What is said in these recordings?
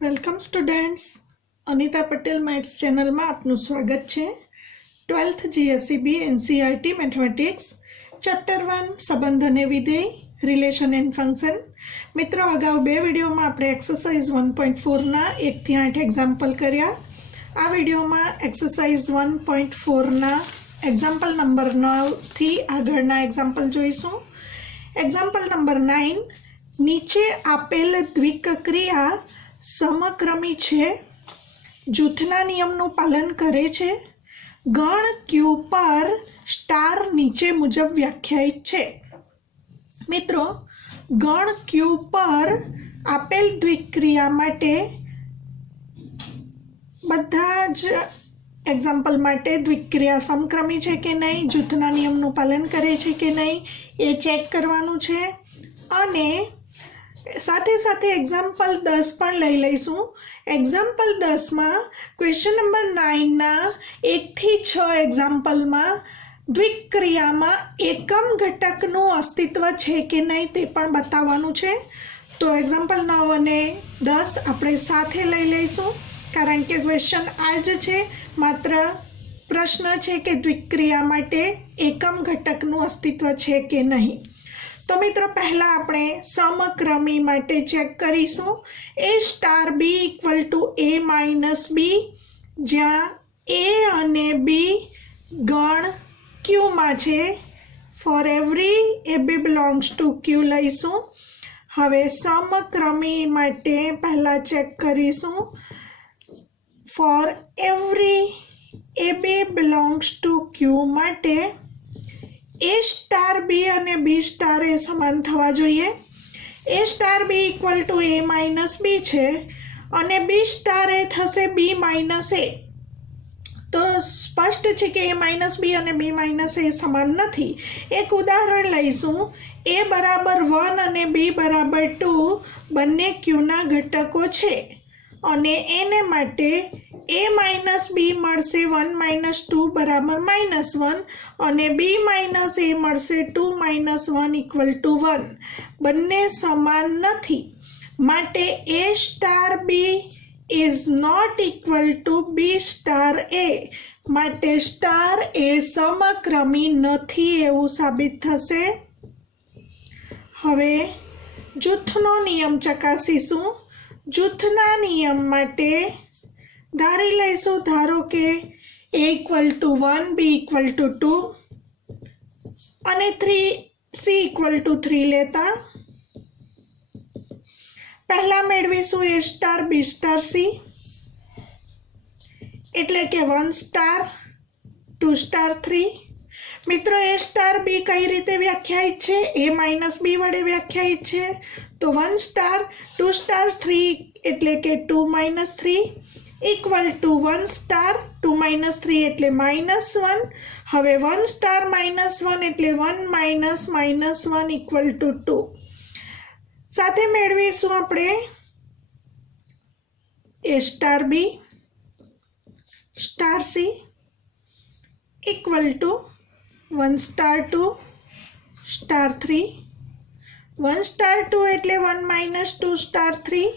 Welcome students, Anita Patel maths ચેનલમાં આપનું સ્વાગત છે। 12th GSEB NCERT mathematics chapter 1 સંબંધ અને વિધેય રિલેશન એન્ડ ફંક્શન। મિત્રો, અગાઉ બે વિડીયોમાં આપણે એક્સરસાઇઝ 1.4ના 1 થી 8 એક્ઝામ્પલ કર્યા। આ વિડીયોમાં એક્સરસાઇઝ 1.4ના એક્ઝામ્પલ નંબર 9 થી આગળના એક્ઝામ્પલ જોઈશું। એક્ઝામ્પલ નંબર 9, નીચે આપેલ દ્વિક્રિયા સમક્રમી છે, જૂથના નિયમનું પાલન કરે છે, ગણ ક્યુ પર સ્ટાર નીચે મુજબ વ્યાખ્યાયિત છે। મિત્રો, ગણ ક્યુ પર આપેલ દ્વિક્રિયા માટે બધા જ એક્ઝામ્પલ માટે દ્વિક્રિયા સમક્રમી છે કે નહીં, જૂથના નિયમનું પાલન કરે છે કે નહીં એ ચેક કરવાનું છે। અને સાથે સાથે એક્ઝામ્પલ 10 પણ લઈ લઈશું। એક્ઝામ્પલ 10માં ક્વેશ્ચન નંબર 9ના 1 થી 6 એક્ઝામ્પલમાં દ્વિક્રિયામાં એકમ ઘટકનું અસ્તિત્વ છે કે નહીં તે પણ બતાવવાનું છે। તો એક્ઝામ્પલ 9 અને 10 આપણે સાથે લઈ લઈશું, કારણ કે ક્વેશ્ચન આ જ છે, માત્ર પ્રશ્ન છે કે દ્વિક્રિયા માટે એકમ ઘટકનું અસ્તિત્વ છે કે નહીં। તો મિત્રો, પહેલા આપણે સમક્રમી માટે ચેક કરીશું। a star b equal two a minus b, જ્યાં a અને b ગણ ક્યુમાં છે। For every a b belongs to Q લઈશું। હવે સમક્રમી માટે પહેલા ચેક કરીશું। For every a b belongs to Q માટે a સ્ટાર b અને b સ્ટાર એ સમાન થવા જોઈએ। a star b equal two a minus b છે અને b સ્ટાર એ થશે b માઇનસ a। તો સ્પષ્ટ છે કે a માઇનસ b અને b માઇનસ a સમાન નથી। એક ઉદાહરણ લઈશું। a બરાબર 1 અને b બરાબર 2 બંને ક્યુના ઘટકો છે અને એને માટે a માઇનસ b મળશે 1 માઇનસ 2 બરાબર માઇનસ 1 અને b માઇનસ a મળશે 2 માઇનસ 1 ઇક્વલ ટુ 1। બંને સમાન નથી, માટે a star b is not equal to b star a, માટે સ્ટાર એ સમક્રમી નથી એવું સાબિત થશે। હવે જૂથનો નિયમ ચકાસીશું। જૂથના નિયમ માટે ધારી લઈશું, ધારો કે a equal to 1, b equal two 2 અને c ઇક્વલ ટુ 3 લેતા પહેલા મેળવીશું a star b star c, એટલે કે 1 સ્ટાર 2 સ્ટાર 3। મિત્રો, a સ્ટાર b કઈ રીતે વ્યાખ્યાયિત છે? a માઇનસ b વડે વ્યાખ્યાયિત છે। તો 1 સ્ટાર 2 સ્ટાર 3 એટલે કે 2 minus 3 equal to 1 star 2 minus 3 એટલે માઇનસ 1। હવે 1 સ્ટાર માઇનસ 1 એટલે 1 માઇનસ માઇનસ 1 ઇક્વલ ટુ 2। સાથે મેળવીશું આપણે a star b star c equal to 1 star 2 star 3। 1 star 2 એટલે 1 માઇનસ 2 સ્ટાર 3,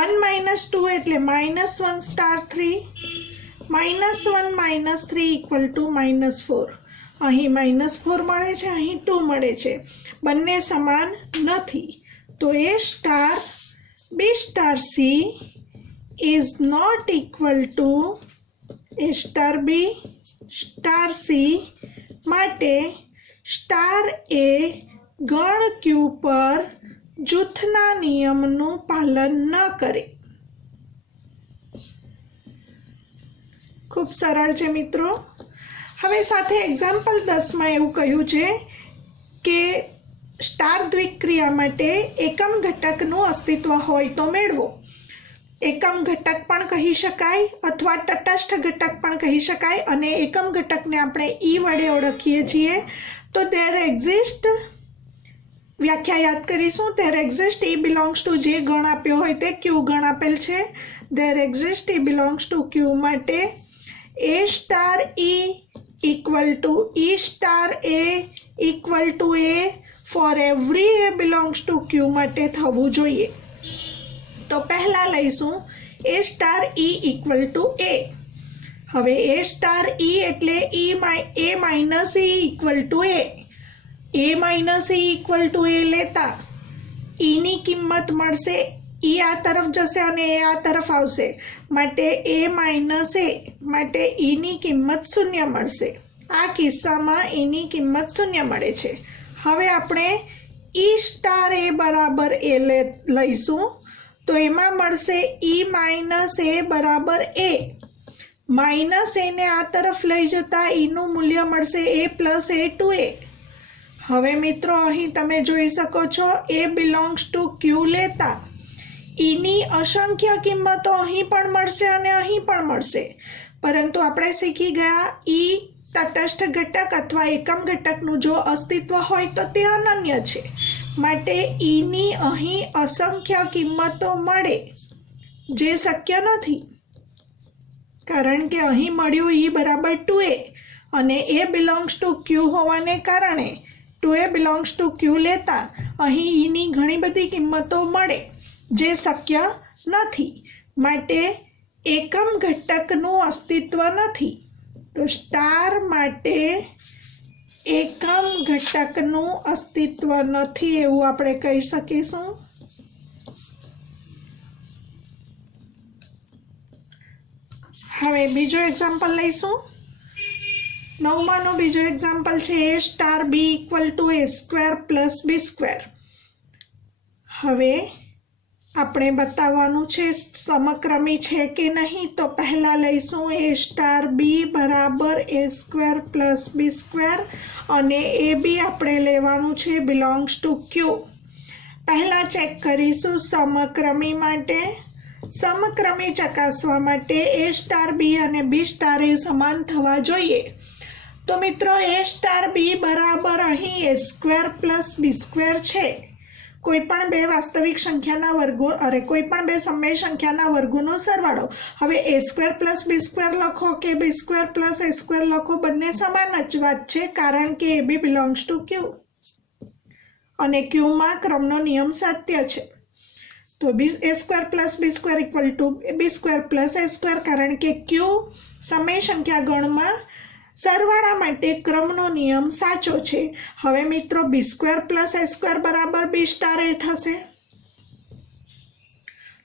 1 માઇનસ 2 એટલે minus 1 star 3, minus 1 minus 3 equal two minus 4। અહીં minus 4 મળે છે, અહીં 2 મળે છે, બંને સમાન નથી। તો a star b star c is not equal two a star b star c, માટે સ્ટાર એ ગણ ક્યુ પર જૂથના નિયમનું પાલન ન કરે। ખૂબ સરળ છે મિત્રો। હવે સાથે એક્ઝામ્પલ 10માં એવું કહ્યું છે કે સ્ટાર દ્વિક્રિયા માટે એકમ ઘટકનું અસ્તિત્વ હોય તો મેળવો। એકમ ઘટક પણ કહી શકાય અથવા તટસ્થ ઘટક પણ કહી શકાય, અને એકમ ઘટકને આપણે e વડે ઓળખીએ છીએ। તો ધેર એક્ઝિસ્ટ વ્યાખ્યા યાદ કરીશું। There exist e belongs to જે ગણ આપ્યો હોય તે ક્યુ ગણ આપેલ છે। There exist e belongs to Q માટે a star e equal to e star a equal two a for every a belongs to Q માટે થવું જોઈએ। तो पहला लईशुं A star E equal to A. हवे ए स्टार ई एटले A minus E equal to A minus E equal to ए लेता ई नी किंमत मळशे, ई आ तरफ जशे अने ए आ तरफ आवशे माटे ए माइनस ए माटे ई नी किंमत शून्य मळशे। आ किस्सामां ई नी किंमत शून्य मळे छे। हवे आपणे ई स्टार ए बराबर ए लईशुं तो एमां मळशे ई माइनस ए बराबर ए। माइनस ए ने आ तरफ लई जता ई નું મૂલ્ય મળશે a plus a two a। હવે મિત્રો અહીં તમે જોઈ શકો છો a બિલોંગ્સ ટુ q લેતા e ની અસંખ્ય કિંમતો અહીં પણ મળશે અને અહીં પણ મળશે, પરંતુ આપણે શીખી ગયા e તટસ્થ ઘટક અથવા એકમ ઘટકનું જો અસ્તિત્વ હોય તો તે અનન્ય છે, માટે e ની અહીં અસંખ્ય કિંમતો મળે જે શક્ય નથી, कारण के अहीं मळ्युं ई बराबर 2a अने a बिलोंग्स टू q होवाने कारणे 2a बिलोंग्स टू q लेता अहीं ई नी घणी बधी किंमतो मळे जे शक्य नथी, माटे एकम घटकनुं अस्तित्व नथी। तो स्टार माटे एकम घटकनुं अस्तित्व नथी एवुं आपणे कही सकीशुं। हवे बीजो एक्जाम्पल लईशुं। 9मानो बीजो एक्जाम्पल छे A star B equal to A square plus B square. हवे आपणे बताववानुं छे समक्रमी छे के नहीं, तो पहला लईशुं ए स्टार बी बराबर ए स्क्वेर प्लस बी स्क्वेर अने ए बी आपणे लेवानुं छे बिलोंग्स टू क्यू। पहला चेक करीशुं समक्रमी माटे। समक्रमी चकासवा माटे ए स्टार बी अने बी स्टार ए समान थवा जोईए। तो मित्रों ए स्टार बी बराबर अहीं ए स्क्वेर प्लस बी स्क्वेर छे। कोईपण बे वास्तविक संख्याना वर्गो कोईपण बे समय संख्याना वर्गोनो सरवाळो। हवे A square plus B square लखो के B square plus A square लखो, बंने समान ज वात छे, कारण के A B belongs to Q अने क्यू मां क्रमनो नियम सत्य छे। तो B A square plus B square equal to B square plus A square, कारण के क्यू समय संख्या गण में सरवाळा माटे क्रमनो नियम साचो छे। हवे मित्रों B square plus A square बराबर बी स्टार ए थशे।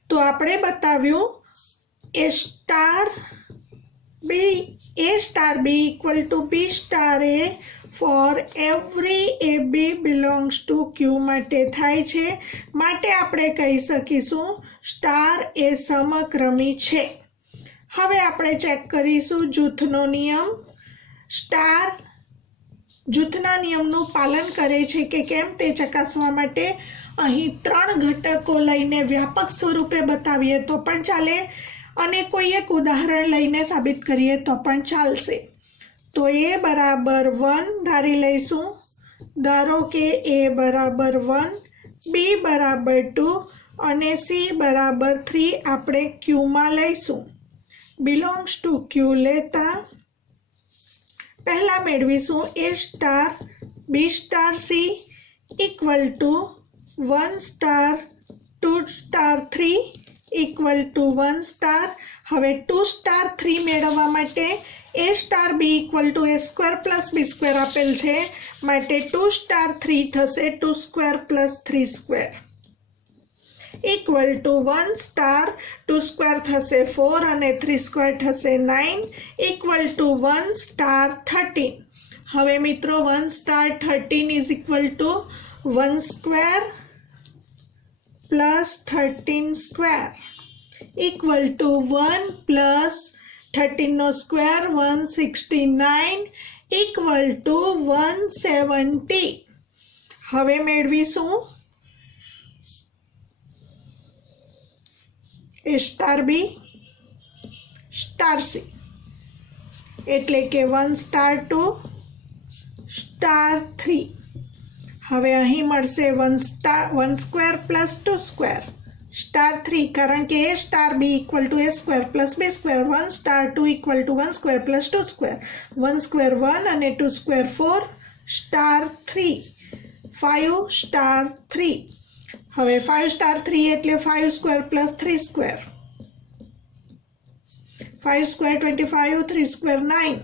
तो आपणे बताव्युं A star B equal to B star A for every A B belongs to Q माटे थाय छे, माटे आपणे कही सकीशुं स्टार ए समक्रमी छे। हवे आपणे चेक करीशुं जूथनो नियम। स्टार जूथना नियमनुं पालन करे छे के केम ते चकासवा माटे અહીં 3 घटको लईने व्यापक स्वरूपे बतावीए तो पण चाले अने कोई एक उदाहरण लईने साबित करीए तो पण चालशे। तो ए बराबर 1 धारी लईशुं। धारो के ए बराबर 1, बी बराबर 2 अने सी बराबर 3 आपणे क्यू मां लईशुं। बिलोंग्स टू क्यू लेता पहला मेळवीशुं A star B star C equal to 1 star 2 star 3 equal to 1 star. हवे 2 स्टार 3 मेळववा माटे A star B equal to A square plus B square आपेल छे, माटे 2 स्टार 3 थशे 2 square plus 3 square equal to 1 star 2 square थशे 4 अने 3 square थशे 9 इक्वल टू 1 स्टार 13। हवे मित्रों 1 star 13 is equal to 1 square plus 13 square equal to 1 plus 13 नो स्क्वेर 169 इक्वल टू 170। हवे मेळवीशुं A star B star C एटले के 1 स्टार 2 स्टार 3। हवे अहीं मळशे 1 स्क्वेर प्लस 2 स्क्वेर स्टार 3, कारण के A star B equal to A square plus B square. 1 star 2 equal to 1 square plus 2 square. 1 square 1 अने 2 स्क्वेर 4 स्टार 3 5 स्टार 3। હવે 5 star 3 એટલે 5 square plus 3 square, 5 square 25, 3 square 9,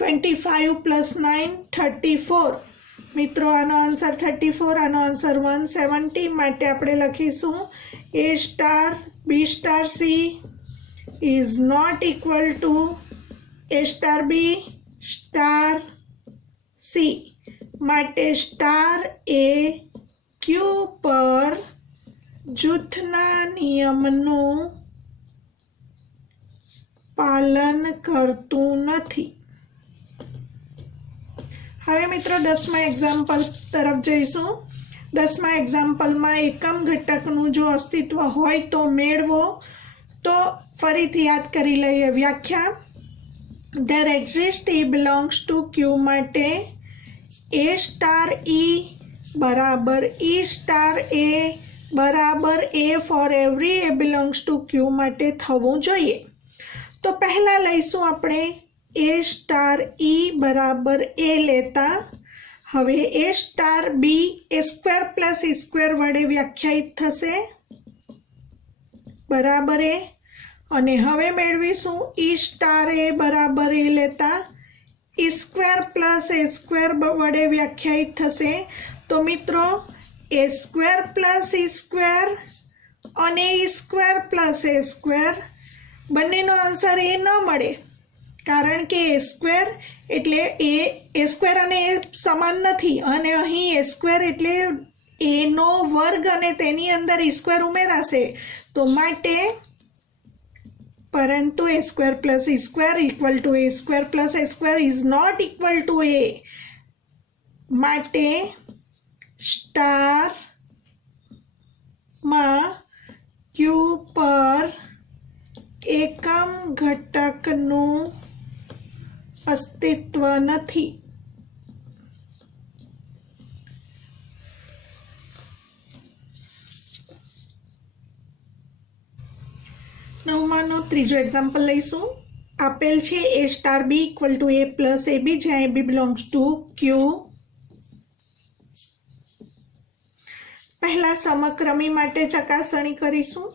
25 plus 9 34. મિત્રો આનો answer 34, આનો answer 170. માટે આપણે લખીશું A star B star C is not equal two A star B star C. માટે સ્ટાર એ ક્યુ પર જૂથના નિયમનું પાલન કરતું નથી. હવે મિત્રો 10મા એક્ઝામ્પલ તરફ જઈશું. 10મા એક્ઝામ્પલમાં એકમ ઘટકનું જો અસ્તિત્વ હોય તો મેળવો. તો ફરીથી યાદ કરી લઈએ વ્યાખ્યા. There exist E belongs to Q માટે A સ્ટાર E બરાબર E સ્ટાર A બરાબર A for every A belongs to Q માટે થવું જોઈએ. તો પહેલાં લઈશું આપણે A સ્ટાર E બરાબર A લેતા. હવે A star B A square plus E square વડે વ્યાખ્યાયિત થશે બરાબર એ. અને હવે મેળવીશું E સ્ટાર A બરાબર A લેતા E square plus A square વડે વ્યાખ્યાયિત થશે. તો મિત્રો A square plus E square અને E square plus A square બંનેનો આન્સર એ ન મળે, કારણ કે A સ્ક્વેર એટલે A સ્ક્વેર અને એ સમાન નથી, અને અહીં A સ્ક્વેર એટલે એનો વર્ગ અને તેની અંદર E સ્ક્વેર ઉમેરાશે. તો માટે પરંતુ A square plus E square equal two A square plus A square is not equal two A. માટે સ્ટારમાં ક્યુ પર એકમ ઘટકનું અસ્તિત્વ નથી. નવમાનો ત્રીજો એક્ઝામ્પલ લઈશું. આપેલ છે A star B equal two A plus AB, જ્યાં AB બિલોંગ્સ ટુ ક્યુ. પહેલા સમક્રમી માટે ચકાસણી કરીશું.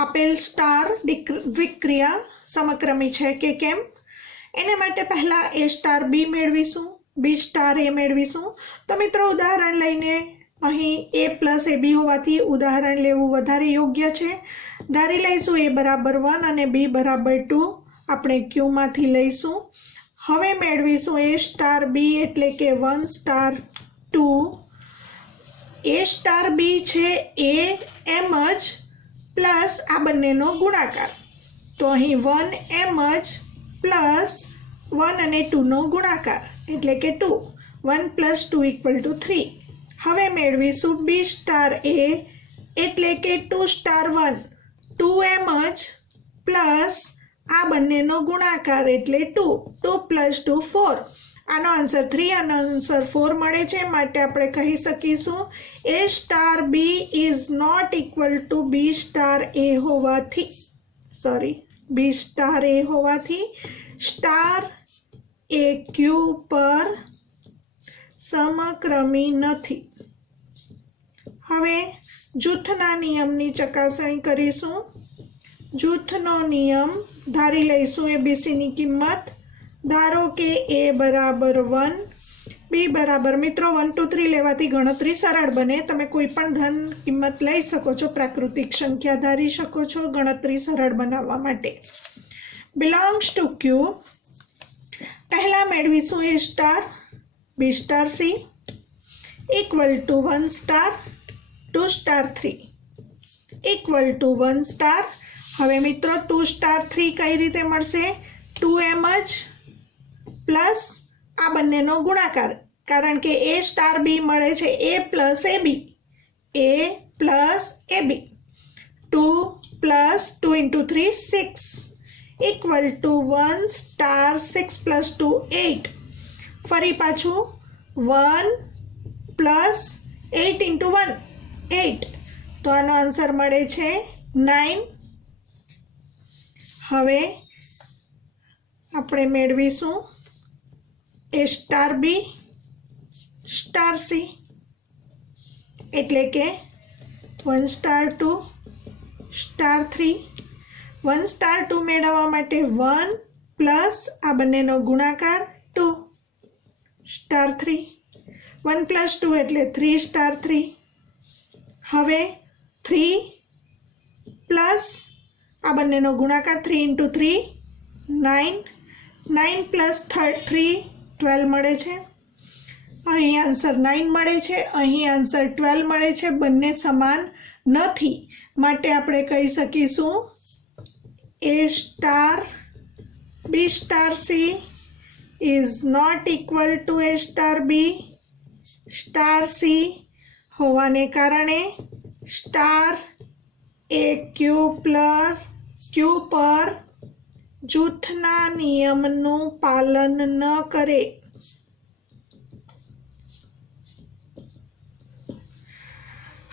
આપેલ સ્ટાર દ્વિક્રિયા સમક્રમી છે કે કેમ એને માટે પહેલા A સ્ટાર B મેળવીશું, B સ્ટાર A મેળવીશું. તો મિત્રો ઉદાહરણ લઈને અહીં A પ્લસ AB હોવાથી ઉદાહરણ લેવું વધારે યોગ્ય છે. ધારી લઈશું A બરાબર 1 અને B બરાબર 2 આપણે ક્યુમાંથી લઈશું. હવે મેળવીશું A સ્ટાર B એટલે કે 1 સ્ટાર 2. A સ્ટાર B છે A એમ જ પ્લસ આ બંનેનો ગુણાકાર. તો અહીં 1 એમ જ પ્લસ 1 અને 2નો ગુણાકાર એટલે કે 2. 1 પ્લસ 2 ઇક્વલ ટુ 3. હવે મેળવીશું B સ્ટાર A એટલે કે 2 સ્ટાર 1, 2 એમ જ પ્લસ આ બંનેનો ગુણાકાર એટલે 2. 2 પ્લસ 2 4. આનો આન્સર 3, આનો આન્સર 4 મળે છે. માટે આપણે કહી શકીશું A star B is not equal to B star A હોવાથી B સ્ટાર A હોવાથી સ્ટાર એ ક્યુ પર સમક્રમી નથી. હવે જૂથના નિયમની ચકાસણી કરીશું. જૂથનો નિયમ ધારી લઈશું ABCની કિંમત. ધારો કે A બરાબર 1, B બરાબર, મિત્રો 1 2 3 લેવાથી ગણતરી સરળ બને. તમે કોઈ પણ ધન કિંમત લઈ શકો છો, પ્રાકૃતિક સંખ્યા ધારી શકો છો ગણતરી સરળ બનાવવા માટે. બિલોંગ્સ ટુ ક્યુ પહેલા મેળવીશું A star B star C equal to 1 star 2 star 3 equal to 1 star. હવે મિત્રો 2 સ્ટાર 3 કઈ રીતે મળશે? 2 એમ જ પ્લસ આ બંનેનો ગુણાકાર, કારણ કે A સ્ટાર B મળે છે A plus AB, A plus AB. 2 plus 2 into 3 6 equal to 1 star 6 plus 2 8. ફરી પાછું 1 પ્લસ 8 ઇન્ટુ 1 8. તો આનો આન્સર મળે છે 9. હવે આપણે મેળવીશું A star B star C એટલે કે 1 સ્ટાર 2 સ્ટાર 3 1 સ્ટાર 2 મેળવવા માટે 1 પ્લસ આ બંનેનો ગુણાકાર 2 સ્ટાર 3 1 પ્લસ 2 એટલે 3 સ્ટાર 3 હવે 3 પ્લસ આ બંનેનો ગુણાકાર 3 ઇન્ટુ 3 9 9 પ્લસ 3 12 મળે છે અહીં આન્સર 9 મળે છે અહીં આન્સર 12 મળે છે બંને સમાન નથી માટે આપણે કહી શકીશું A star B star C is not equal to A star B star C હોવાને કારણે સ્ટાર એ ક્યુ પર જૂથના નિયમનું પાલન ન કરે।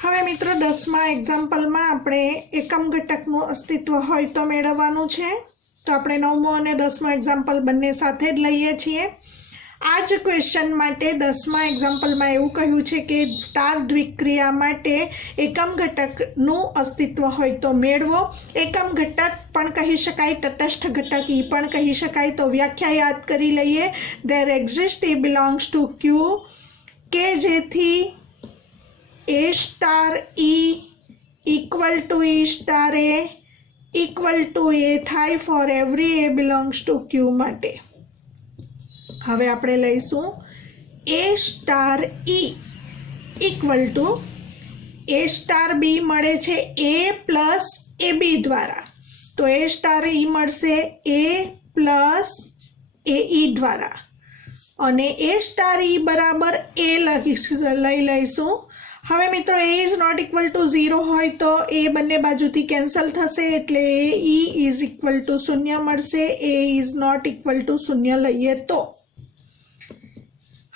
હવે મિત્રો 10મા એક્ઝામ્પલમાં આપણે એકમ ઘટકનું અસ્તિત્વ હોય તો મેળવવાનું છે તો આપણે 9મો અને 10મો એક્ઝામ્પલ બંને સાથે જ લઈએ છીએ। આ જ ક્વેશ્ચન માટે 10મા એક્ઝામ્પલમાં એવું કહ્યું છે કે સ્ટાર દ્વિક્રિયા માટે એકમ ઘટકનું અસ્તિત્વ હોય તો મેળવો। એકમ ઘટક પણ કહી શકાય, તટસ્થ ઘટક ઈ પણ કહી શકાય। તો વ્યાખ્યા યાદ કરી લઈએ। There exist E belongs to Q કે જેથી A star E equal to E star A equal to A થાય for every A belongs to Q માટે। હવે આપણે લઈશું A star E equal two A star B મળે છે A plus એ બી દ્વારા તો A સ્ટાર ઈ મળશે A પ્લસ એ ઈ દ્વારા અને A સ્ટાર ઈ બરાબર A લઈ લઈશું। હવે મિત્રો A is not equal to 0 હોય તો એ બંને બાજુથી કેન્સલ થશે એટલે A E is equal to 0 મળશે। A is not equal to 0 લઈએ તો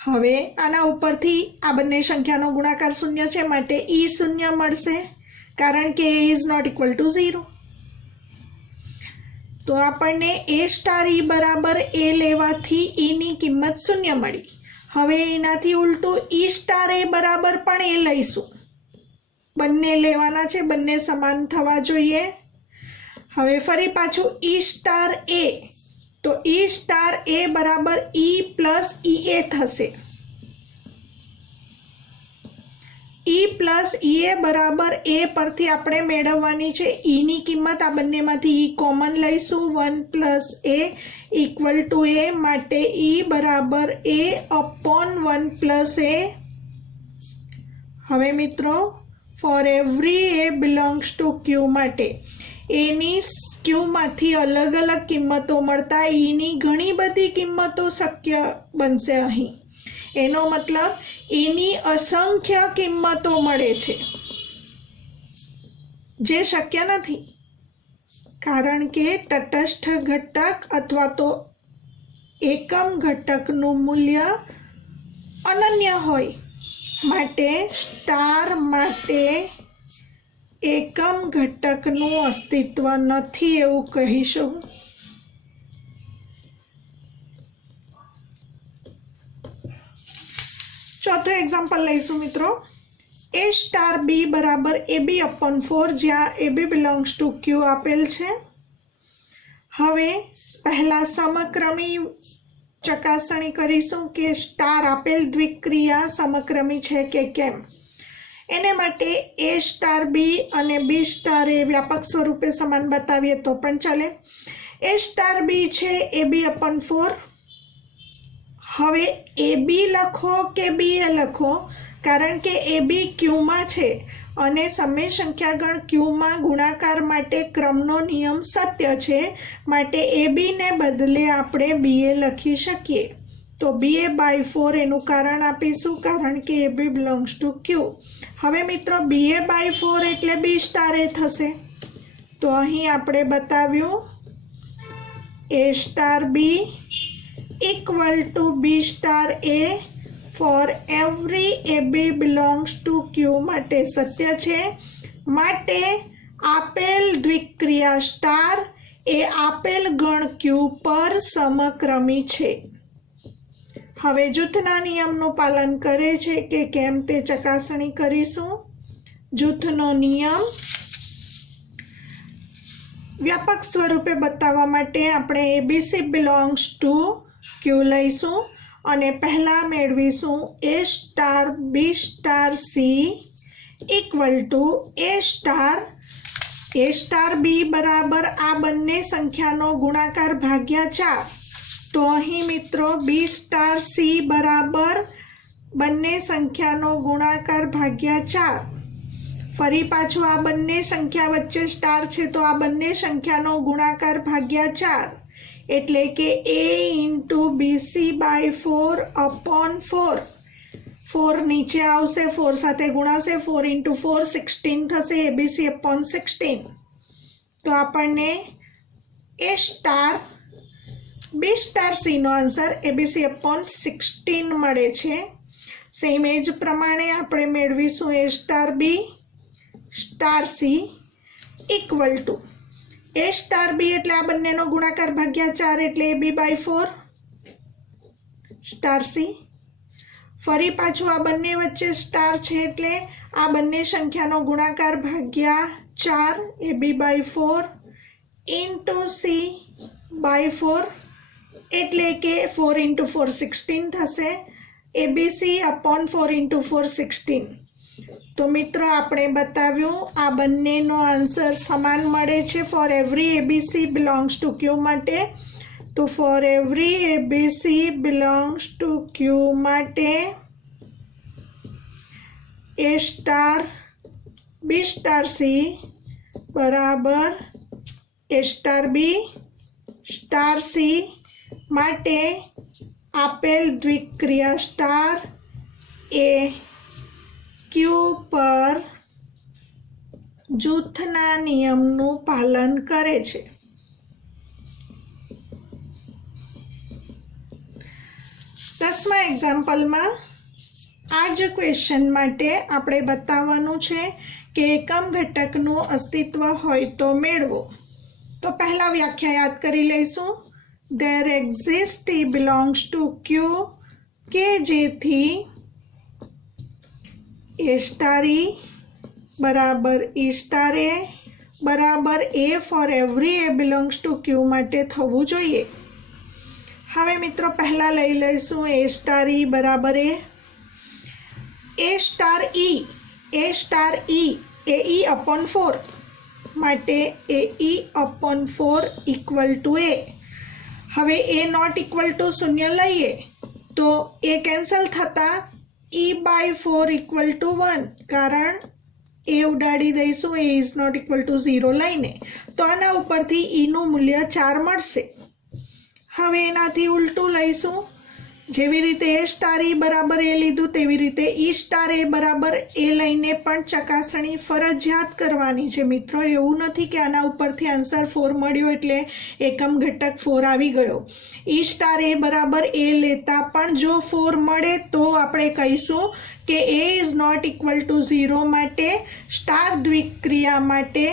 હવે આના ઉપરથી આ બંને સંખ્યાનો ગુણાકાર 0 છે માટે ઈ 0 મળશે કારણ કે A is not equal to 0 તો આપણને A સ્ટાર ઈ બરાબર A લેવાથી ઈની કિંમત 0 મળી। હવે એનાથી ઉલટું ઈ સ્ટાર એ બરાબર પણ એ લઈશું બંને લેવાના છે બંને સમાન થવા જોઈએ। હવે ફરી પાછું ઈ સ્ટાર એ તો ઈ સ્ટાર એ બરાબર ઈ પ્લસ ઈ એ થશે। ઈ પ્લસ ઈ એ બરાબર એ પરથી આપણે મેળવવાની છે ઈની કિંમત આ બંનેમાંથી ઈ કોમન લઈશું 1 plus A equal to A માટે ઈ બરાબર એ અપોન 1 પ્લસ એ। હવે મિત્રો for every A belongs to Q માટે એની ક્યુમાંથી અલગ અલગ કિંમતો મળતા ઈની ઘણી બધી કિંમતો શક્ય બનશે। અહીં એનો મતલબ એની અસંખ્ય કિંમતો મળે છે જે શક્ય નથી કારણ કે તટસ્થ ઘટક અથવા તો એકમ ઘટકનું મૂલ્ય અનન્ય હોય માટે સ્ટાર માટે એકમ ઘટકનું અસ્તિત્વ નથી એવું કહીશું। ચોથો એક્ઝામ્પલ લઈશું મિત્રો A સ્ટાર બી બરાબર એ બી અપોન 4 જ્યાં એ બી બિલોંગ્સ ટુ ક્યુ આપેલ છે। હવે પહેલા સમક્રમી ચકાસણી કરીશું કે સ્ટાર આપેલ દ્વિક્રિયા સમક્રમી છે કે કેમ। એને માટે A સ્ટાર બી અને બી સ્ટાર એ વ્યાપક સ્વરૂપે સમાન બતાવીએ તો પણ ચાલે। A સ્ટાર બી છે એ બી અપોન 4 હવે એ બી લખો કે બી એ લખો કારણ કે એ બી ક્યુમાં છે અને સમય સંખ્યાગણ ક્યુમાં ગુણાકાર માટે ક્રમનો નિયમ સત્ય છે માટે એ બીને બદલે આપણે બી એ લખી શકીએ તો બી એ બાય 4 એનું કારણ આપીશું કારણ કે એ બી બિલોંગ્સ ટુ ક્યુ। હવે મિત્રો બી એ બાય 4 એટલે બી સ્ટાર એ થશે તો અહીં આપણે બતાવ્યું A star B equal to B star A for every AB belongs to Q માટે સત્ય છે માટે આપેલ દ્વિક્રિયા સ્ટાર એ આપેલ ગણ Q પર સમક્રમી છે। હવે જૂથના નિયમનું પાલન કરે છે કે કેમ તે ચકાસણી કરીશું. જૂથનો નિયમ વ્યાપક સ્વરૂપે બતાવવા માટે આપણે એબીસી બિલોંગ્સ ટુ ક્યુ લઈશું અને પહેલાં મેળવીશું A star B star C equal two A star B બરાબર આ બંને સંખ્યાનો ગુણાકાર ભાગ્યા 4. તો અહીં મિત્રો B સ્ટાર C બરાબર બંને સંખ્યાનો ગુણાકાર ભાગ્યા 4. ફરી પાછું આ બંને સંખ્યા વચ્ચે સ્ટાર છે તો આ બંને સંખ્યાનો ગુણાકાર ભાગ્યા 4 એટલે કે A into BC by 4 upon 4. 4 નીચે આવશે, 4 સાથે ગુણાશે, 4 ઇન્ટુ 4 16 થશે, ABC અપોન 16. તો આપણને A star B star C નો આન્સર ABC અપોન 16 મળે છે. સેમ એ જ પ્રમાણે આપણે મેળવીશું A star B star C equal two A star B એટલે આ બંનેનો ગુણાકાર ભાગ્યા 4 એટલે AB બાય 4 સ્ટાર C. ફરી પાછું આ બંને વચ્ચે સ્ટાર છે એટલે આ બંને સંખ્યાનો ગુણાકાર ભાગ્યા 4 AB by 4 into C by 4 એટલે કે 4 ઇન્ટુ 4 16 થશે, ABC અપોન 4 ઇન્ટુ 4 16. તો મિત્રો આપણે બતાવ્યું આ બંનેનો આન્સર સમાન મળે છે for every ABC belongs to Q માટે. તો for every ABC belongs to Q માટે A star B star C બરાબર A star B star C માટે આપેલ દ્વિક્રિયા સ્ટાર એ ક્યુ પર જૂથના નિયમનું પાલન કરે છે. દસમા એક્ઝામ્પલમાં આ જ ક્વેશ્ચન માટે આપણે બતાવવાનું છે કે એકમ ઘટકનું અસ્તિત્વ હોય તો મેળવો. તો પહેલા વ્યાખ્યા યાદ કરી લઈશું. There exists T belongs to Q કે જેથી A સ્ટાર E બરાબર E સ્ટાર A બરાબર A for every A belongs to Q માટે થવું જોઈએ. હવે મિત્રો પહેલાં લઈ લઈશું A સ્ટાર E બરાબર A સ્ટાર E એ E અપોન 4 માટે AE upon 4 equal to A. હવે A નોટ ઇક્વલ ટુ 0 લઈએ તો A કેન્સલ થતાં E બાય 4 ઇક્વલ ટુ 1 કારણ A ઉડાડી દઈશું A is not equal to 0 લઈને. તો આના ઉપરથી Eનું મૂલ્ય 4 મળશે. હવે એનાથી ઉલટું લઈશું. જેવી રીતે A સ્ટાર E બરાબર A લીધું તેવી રીતે E સ્ટાર A બરાબર A લઈને પણ ચકાસણી ફરજિયાત કરવાની છે મિત્રો. એવું નથી કે આના ઉપરથી આન્સર 4 મળ્યો એટલે એકમ ઘટક 4 આવી ગયો. E સ્ટાર A બરાબર A લેતા પણ જો 4 મળે તો આપણે કહીશું કે A is not equal to 0 માટે સ્ટાર દ્વિક્રિયા માટે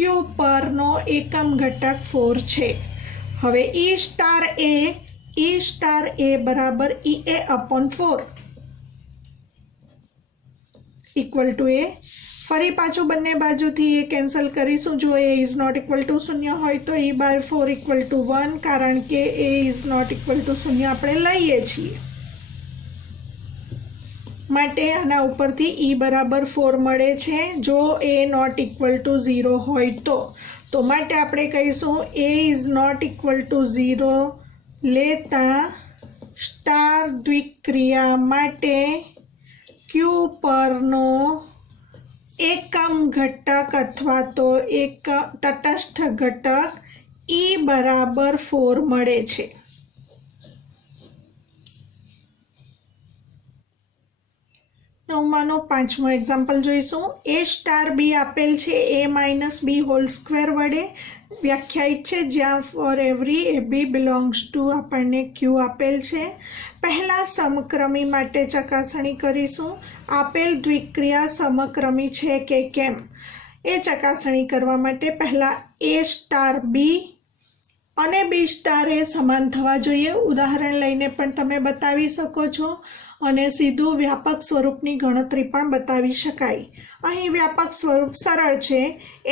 Q પરનો એકમ ઘટક 4 છે. હવે E સ્ટાર A બરાબર EA upon 4 equal to A. ફરી પાછું બંને બાજુથી એ કેન્સલ કરીશું. જો A is not equal to 0 હોય તો E બાય 4 ઇક્વલ ટુ 1 કારણ કે A is not equal to 0 આપણે લઈએ છીએ માટે આના ઉપરથી E બરાબર 4 મળે છે જો A નોટ ઇક્વલ ટુ 0 હોય તો માટે આપણે કહીશું A is not equal to 0 લેતા સ્ટાર દ્વિક્રિયા માટે Q પરનો એકમ ઘટક અથવા તો એક તટસ્થ ઘટક E બરાબર 4 મળે છે. નવમાનો પાંચમો એક્ઝામ્પલ જોઈશું. A સ્ટાર B આપેલ છે A minus B hall square વડે વ્યાખ્યાયિત છે જ્યાં four every AB belongs two આપણને Q આપેલ છે. પહેલાં સમક્રમી માટે ચકાસણી કરીશું. આપેલ દ્વિક્રિયા સમક્રમી છે કે કેમ એ ચકાસણી કરવા માટે પહેલાં A સ્ટાર B અને બી સ્ટાર એ સમાન થવા જોઈએ। ઉદાહરણ લઈને પણ તમે બતાવી શકો છો અને સીધું વ્યાપક સ્વરૂપની ગણતરી પણ બતાવી શકાય। અહીં વ્યાપક સ્વરૂપ સરળ છે।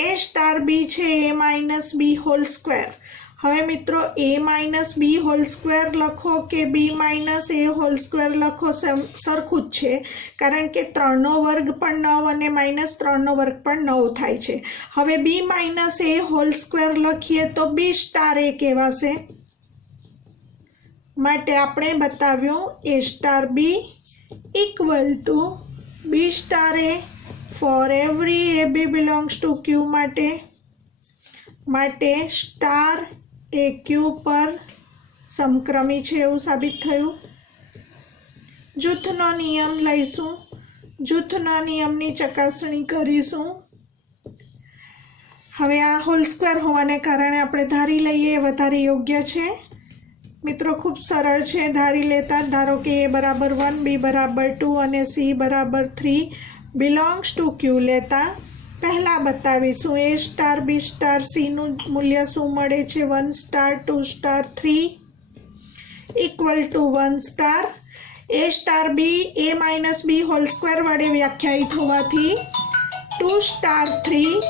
એ સ્ટાર બી છે એ માઇનસ બી હોલ સ્ક્વેર। હવે મિત્રો એ માઇનસ બી હોલ સ્ક્વેર લખો કે બી માઇનસ એ હોલ સ્ક્વેર લખો સરખું જ છે, કારણ કે 3નો વર્ગ પણ 9 અને માઇનસ 3નો વર્ગ પણ 9 થાય છે। હવે B minus A whole square લખીએ તો બી સ્ટાર એ કહેવાશે। માટે આપણે બતાવ્યું A star B equal to B star A for every A B belongs to Q માટે સ્ટાર એ ક્યુ પર સમક્રમી છે એવું સાબિત થયું। જૂથનો નિયમ લઈશું, જૂથના નિયમની ચકાસણી કરીશું। હવે આ હોલ સ્ક્વેર હોવાને કારણે આપણે ધારી લઈએ એ વધારે યોગ્ય છે। મિત્રો ખૂબ સરળ છે ધારી લેતા। ધારો કે એ બરાબર 1, બી બરાબર 2 અને સી બરાબર 3 બિલોંગ્સ ટુ ક્યુ લેતા પહેલાં બતાવીશું એ સ્ટાર બી સ્ટાર સીનું મૂલ્ય શું મળે છે। 1 star 2 star 3 equal to 1 star A star B A minus B whole square વડે વ્યાખ્યાયિત હોવાથી 2 સ્ટાર 3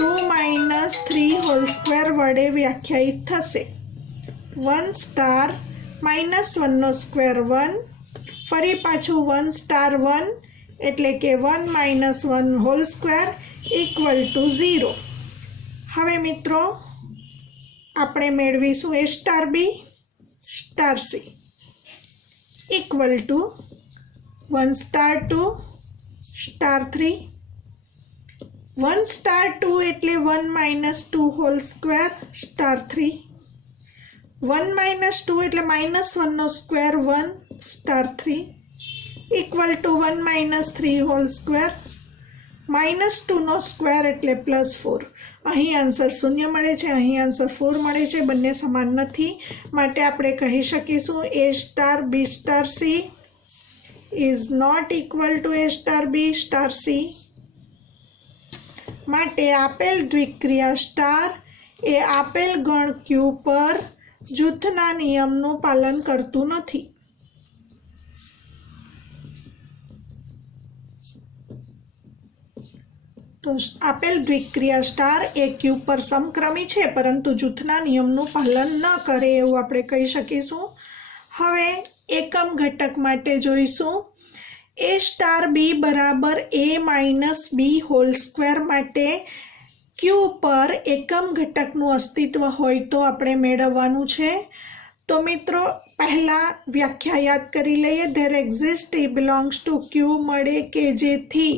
2 માઇનસ 3 હોલ સ્ક્વેર વડે વ્યાખ્યાયિત થશે। 1 સ્ટાર માઇનસ 1નો સ્ક્વેર 1, ફરી પાછું 1 સ્ટાર 1 એટલે કે 1 minus 1 whole square equal to 0। હવે મિત્રો આપણે મેળવીશું A star B star C equal to 1 star 2 star 3 1 star 2 એટલે 1 minus 2 whole square star 3 1 minus 2 એટલે માઇનસ 1નો square 1 star 3 equal to 1 minus 3 whole square minus 2નો સ્ક્વેર એટલે પ્લસ 4। અહીં આન્સર 0 મળે છે, અહીં આન્સર 4 મળે છે, બંને સમાન નથી। માટે આપણે કહી શકીશું A star B star C is not equal to A star B star C. માટે આપેલ દ્વિક્રિયા સ્ટાર એ આપેલ ગણ ક્યુ પર જૂથના નિયમનું પાલન કરતું નથી। તો આપેલ દ્વિક્રિયા સ્ટાર એ ક્યુ પર સમક્રમી છે પરંતુ જૂથના નિયમનું પાલન ન કરે એવું આપણે કહી શકીશું। હવે એકમ ઘટક માટે જોઈશું એ સ્ટાર બી બરાબર એ માઇનસ બી હોલ સ્ક્વેર માટે ક્યુ પર એકમ ઘટકનું અસ્તિત્વ હોય તો આપણે મેળવવાનું છે। તો મિત્રો પહેલાં વ્યાખ્યા યાદ કરી લઈએ। There exist A belongs to Q મળે કે જેથી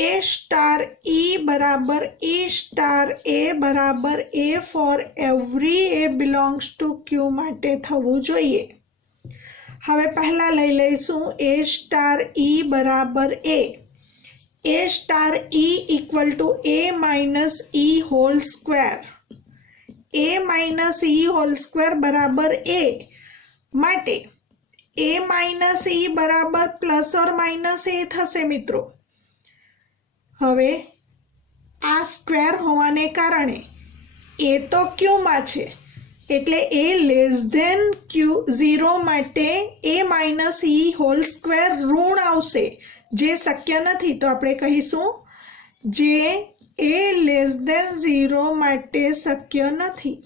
એ સ્ટાર ઈ બરાબર ઈ સ્ટાર એ બરાબર A for every A belongs to Q માટે થવું જોઈએ। હવે પહેલાં લઈ લઈશું એ સ્ટાર ઈ બરાબર A star E equal to A minus E whole square A minus E whole square બરાબર એ માટે એ માઇનસ ઈ બરાબર પ્લસ ઓર માઇનસ એ થશે મિત્રો। હવે આ સ્ક્વેર હોવાને કારણે એ તો ક્યુમાં છે એટલે એ લેસ ધેન ક્યુ 0 માટે A minus E whole square ઋણ આવશે જે શક્ય નથી। તો આપણે કહીશું જે એ લેસ ધેન 0 માટે શક્ય નથી।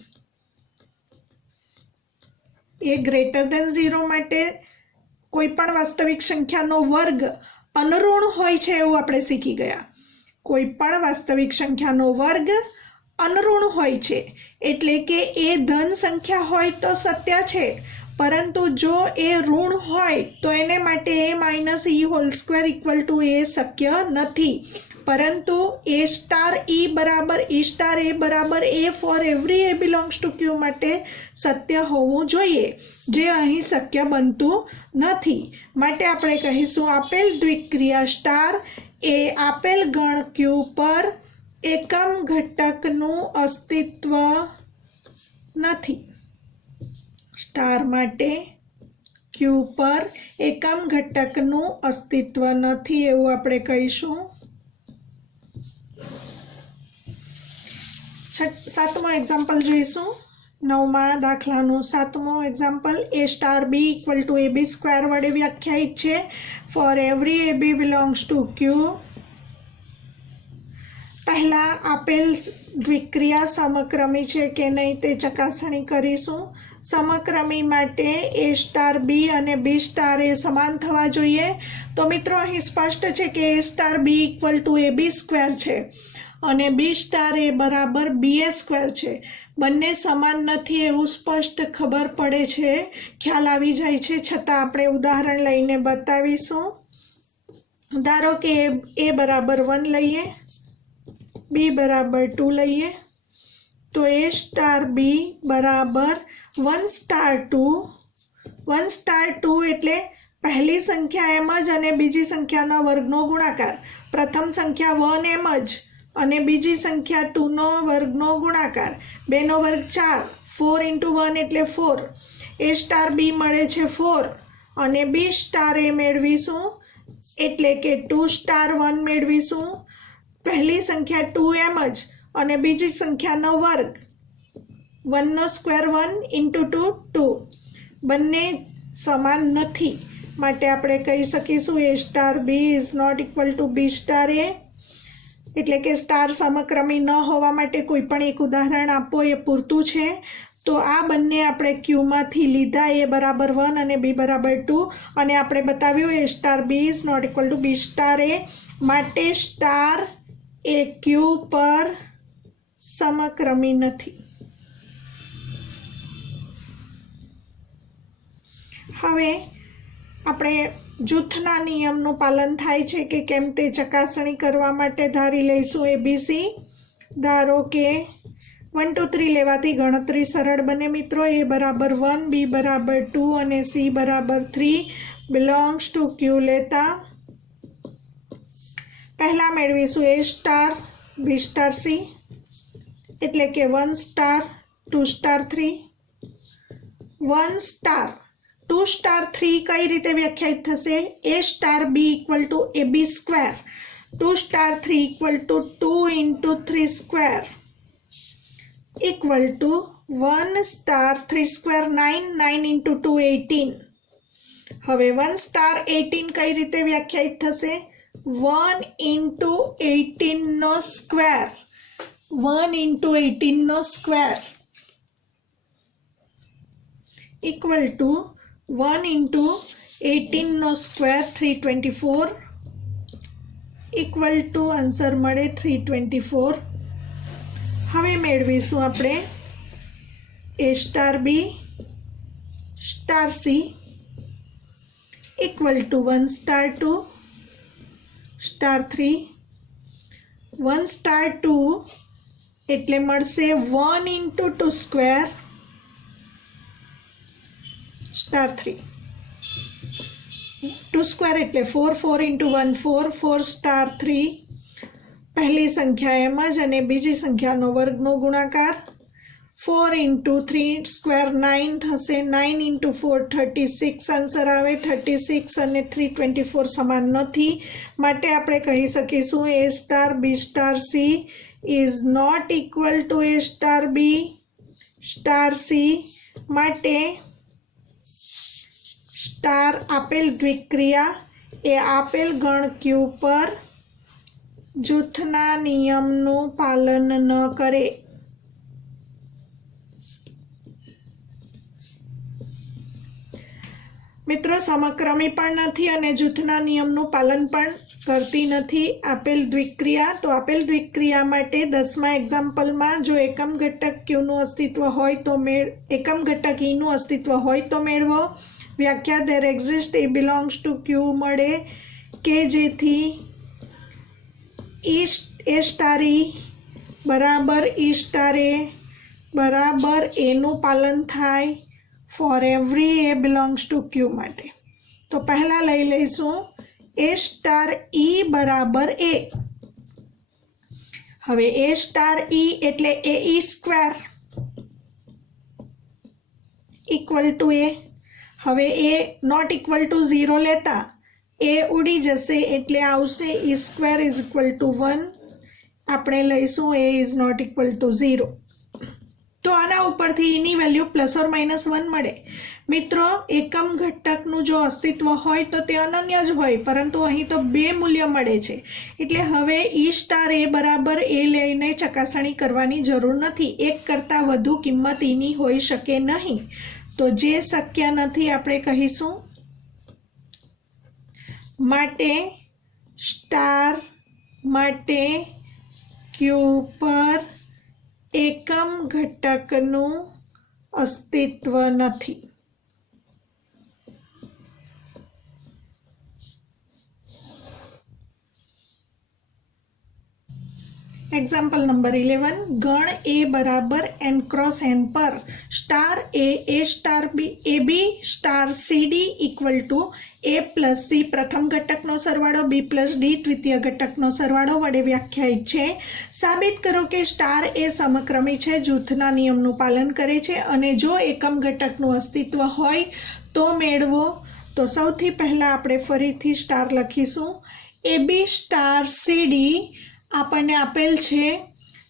એ ગ્રેટર ધેન 0 માટે કોઈ પણ વાસ્તવિક સંખ્યાનો વર્ગ અનઋણ હોય છે એવું આપણે શીખી ગયા। કોઈ પણ વાસ્તવિક સંખ્યાનો વર્ગ અનઋણ હોય છે એટલે કે એ ધન સંખ્યા હોય તો સત્ય છે, પરંતુ જો એ ઋણ હોય તો એને માટે A minus E whole square equal to A શક્ય નથી। પરંતુ એ સ્ટાર ઈ બરાબર ઈ સ્ટાર એ બરાબર A for every A belongs to Q માટે સત્ય હોવું જોઈએ, જે અહીં શક્ય બનતું નથી। માટે આપણે કહીશું આપેલ દ્વિક્રિયા સ્ટાર એ આપેલ ગણ ક્યુ પર એકમ ઘટકનું અસ્તિત્વ નથી। સ્ટાર માટે ક્યુ પર એકમ ઘટકનું અસ્તિત્વ નથી એવું આપણે કહીશું। હવે આપણે જોઈશું એ સ્ટાર બી બરાબર A star C equal to A star B star C equal to 1 star 2 star 3 1 minus 1 whole square 1 star 3 equal to 0। હવે મિત્રો આપણે કહી શકીશું આપેલ દ્વિક્રિયા સ્ટાર એ આપેલ ગણ ક્યુ પર એકમ ઘટકનું અસ્તિત્વ નથી। સ્ટાર માટે ક્યુ પર એકમ ઘટકનું અસ્તિત્વ નથી એવું આપણે કહીશું। સાતમો એક્ઝામ્પલ જોઈશું. 9મા દાખલાનું 7મો example. a star b equal to ab square વડે વ્યાખ્યાયિત છે. For every ab belongs to q. પહેલાં આપેલ દ્વિક્રિયા સમક્રમી છે કે નહીં તે ચકાસણી કરીશું. સમક્રમી માટે a સ્ટાર b અને b સ્ટાર એ સમાન થવા જોઈએ. તો મિત્રો અહીં સ્પષ્ટ છે કે a star b equal to ab square છે અને b સ્ટાર એ બરાબર ba સ્ક્વેર છે. બંને સમાન નથી એવું સ્પષ્ટ ખબર પડે છે, ખ્યાલ આવી જાય છે, છતાં આપણે ઉદાહરણ લઈને બતાવીશું. ધારો કે a બરાબર 1 લઈએ, b બરાબર 2 લઈએ, તો a સ્ટાર b બરાબર 1 સ્ટાર 2. 1 સ્ટાર 2 એટલે પહેલી સંખ્યા એમ જ અને બીજી સંખ્યાના વર્ગનો ગુણાકાર. પ્રથમ સંખ્યા 1 એમ જ અને બીજી સંખ્યા 2નો વર્ગનો ગુણાકાર. 2નો વર્ગ 4, 4 ઇન્ટુ 1 એટલે 4. a સ્ટાર b મળે છે 4 અને b સ્ટાર એ મેળવીશું એટલે કે 2 સ્ટાર 1 મેળવીશું. પહેલી સંખ્યા 2 એમ જ અને બીજી સંખ્યાનો વર્ગ. 1નો સ્ક્વેર 1 ઇન્ટુ 2 2. બંને સમાન નથી માટે આપણે કહી શકીશું a star b is not equal to b star a. એટલે કે સ્ટાર સમક્રમી ન હોવા માટે કોઈ પણ એક ઉદાહરણ આપો એ પૂરતું છે. તો આ બંને આપણે ક્યુમાંથી લીધા, a બરાબર 1 અને b બરાબર 2, અને આપણે બતાવ્યું a star b is not equal to b star a. માટે સ્ટાર એ ક્યુ પર સમક્રમી નથી. હવે આપણે જૂથના નિયમનું પાલન થાય છે કે કેમ તે ચકાસણી કરવા માટે ધારી લઈશું ABC. ધારો કે 1 2 3 લેવાથી ગણતરી સરળ બને મિત્રો. a બરાબર 1, b બરાબર 2 અને c બરાબર 3 બિલોંગ્સ ટુ q લેતા પહેલાં મેળવીશું a star b star c એટલે કે 1 સ્ટાર 2 સ્ટાર 3. 1 સ્ટાર 2 સ્ટાર 3 કઈ રીતે વ્યાખ્યાયિત થશે? a star b equal to ab square. 2 star 3 equal two 2 into 3 square equal to 1 star 3 square 9, 9 into 2 18. હવે 1 સ્ટાર 18 કઈ રીતે વ્યાખ્યાયિત થશે? 1 ઇન્ટુ 18નો સ્ક્વેર. 1 ઇન્ટુ 18નો સ્ક્વેર ઇક્વલ ટુ 1 ઇન્ટુ 18નો સ્ક્વેર 324 ઇક્વલ ટુ આન્સર મળે 324. હવે મેળવીશું આપણે a star b star c equal to 1 star 2 star 3. 1 star 2 એટલે મળશે 1 ઇન્ટુ 2 સ્ક્વેર સ્ટાર 3. 2 સ્ક્વેર એટલે 4, 4 ઇન્ટુ 1 4, 4 સ્ટાર 3. પહેલી સંખ્યા એમ જ અને બીજી સંખ્યાનો વર્ગનો ગુણાકાર. 4 ઇન્ટુ 3 સ્ક્વેર 9 થશે. 9 ઇન્ટુ 4 36 આન્સર આવે. 36 અને 324 સમાન નથી માટે આપણે કહી શકીશું a star b star c is not equal two a star b star c. માટે સ્ટાર આપેલ દ્વિક્રિયા એ આપેલ ગણ ક્યુ પર જૂથના નિયમનું પાલન ન કરે. મિત્રો સમક્રમી પણ નથી અને જૂથના નિયમનું પાલન પણ કરતી નથી આપેલ દ્વિક્રિયા. તો આપેલ દ્વિક્રિયા માટે 10મા એક્ઝામ્પલમાં જો એકમ ઘટક ક્યુનું અસ્તિત્વ હોય તો એકમ ઘટક ઈનું અસ્તિત્વ હોય તો મેળવો. વ્યાખ્યા there exist A belongs to Q મળે કે જેથી એ સ્ટાર ઈ બરાબર ઈ સ્ટાર એ બરાબર એનું પાલન થાય for every A belongs to Q માટે. તો પહેલાં લઈ લઈશું એ સ્ટાર ઈ બરાબર એ. હવે એ સ્ટાર ઈ એટલે એ ઈ સ્ક્વેર ઇક્વલ ટુ એ. હવે એ નોટ ઇક્વલ ટુ 0 લેતા એ ઉડી જશે એટલે આવશે E square is equal to 1. આપણે લઈશું a is not equal to 0. તો આના ઉપરથી એની વેલ્યુ ±1 મળે. મિત્રો, એકમ ઘટકનું જો અસ્તિત્વ હોય તો તે અનન્ય જ હોય, પરંતુ અહીં તો 2 મૂલ્ય મળે છે. એટલે હવે E સ્ટાર એ બરાબર એ લઈને ચકાસણી કરવાની જરૂર નથી. એક કરતાં વધુ કિંમત એની હોઈ શકે નહીં. તો જે શક્ય નથી આપણે કહીશું. માટે સ્ટાર માટે ક્યુ પર એકમ ઘટકનું અસ્તિત્વ નથી. Example number 11. ગણ A બરાબર n ક્રોસ n પર star A star B AB star CD equal to A plus C પ્રથમ ઘટકનો સરવાળો B પ્લસ D દ્વિતીય ઘટકનો સરવાળો વડે વ્યાખ્યાયિત છે. સાબિત કરો કે સ્ટાર એ સમક્રમી છે, જૂથના નિયમનું પાલન કરે છે અને જો એકમ ઘટકનું અસ્તિત્વ હોય તો મેળવો. તો સૌથી પહેલાં આપણે ફરીથી સ્ટાર લખીશું. AB સ્ટાર CD આપણને આપેલ છે.